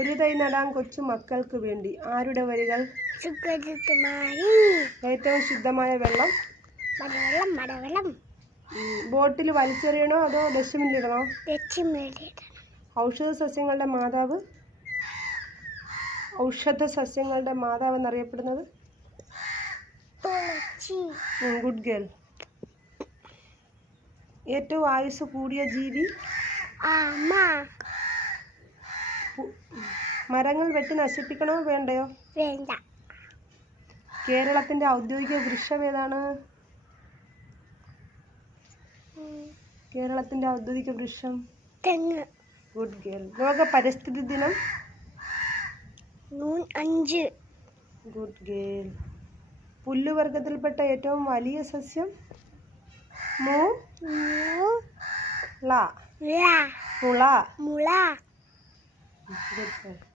ഒരു തൈ നടാൻ കൊച്ചു മക്കൾക്ക് വേണ്ടി. ആരുടെ വരികൾ? ഏറ്റവും ശുദ്ധമായ വെള്ളം. ബോട്ടിൽ വലിച്ചെറിയണോ അതോ ഡസ്റ്റ്ബിന്നിലിടണോ? ഔഷധ സസ്യങ്ങളുടെ മാതാവ് എന്നറിയപ്പെടുന്നത്? Good girl. ഏറ്റവും ആയുസ് കൂടിയ ജീവി? മരങ്ങൾ വെട്ടി നശിപ്പിക്കണോ വേണ്ടയോ? വേണ്ട. കേരളത്തിന്റെ ഔദ്യോഗിക വൃക്ഷം ഏതാണ്? കേരളത്തിന്റെ ഔദ്യോഗിക വൃക്ഷം? തെങ്ങ്. Good girl. ലോക പരിസ്ഥിതി ദിനം? ജൂൺ 5. Good girl. പുല്ലുവർഗത്തിൽപ്പെട്ട ഏറ്റവും വലിയ സസ്യം? മുള. മുള. Good girl.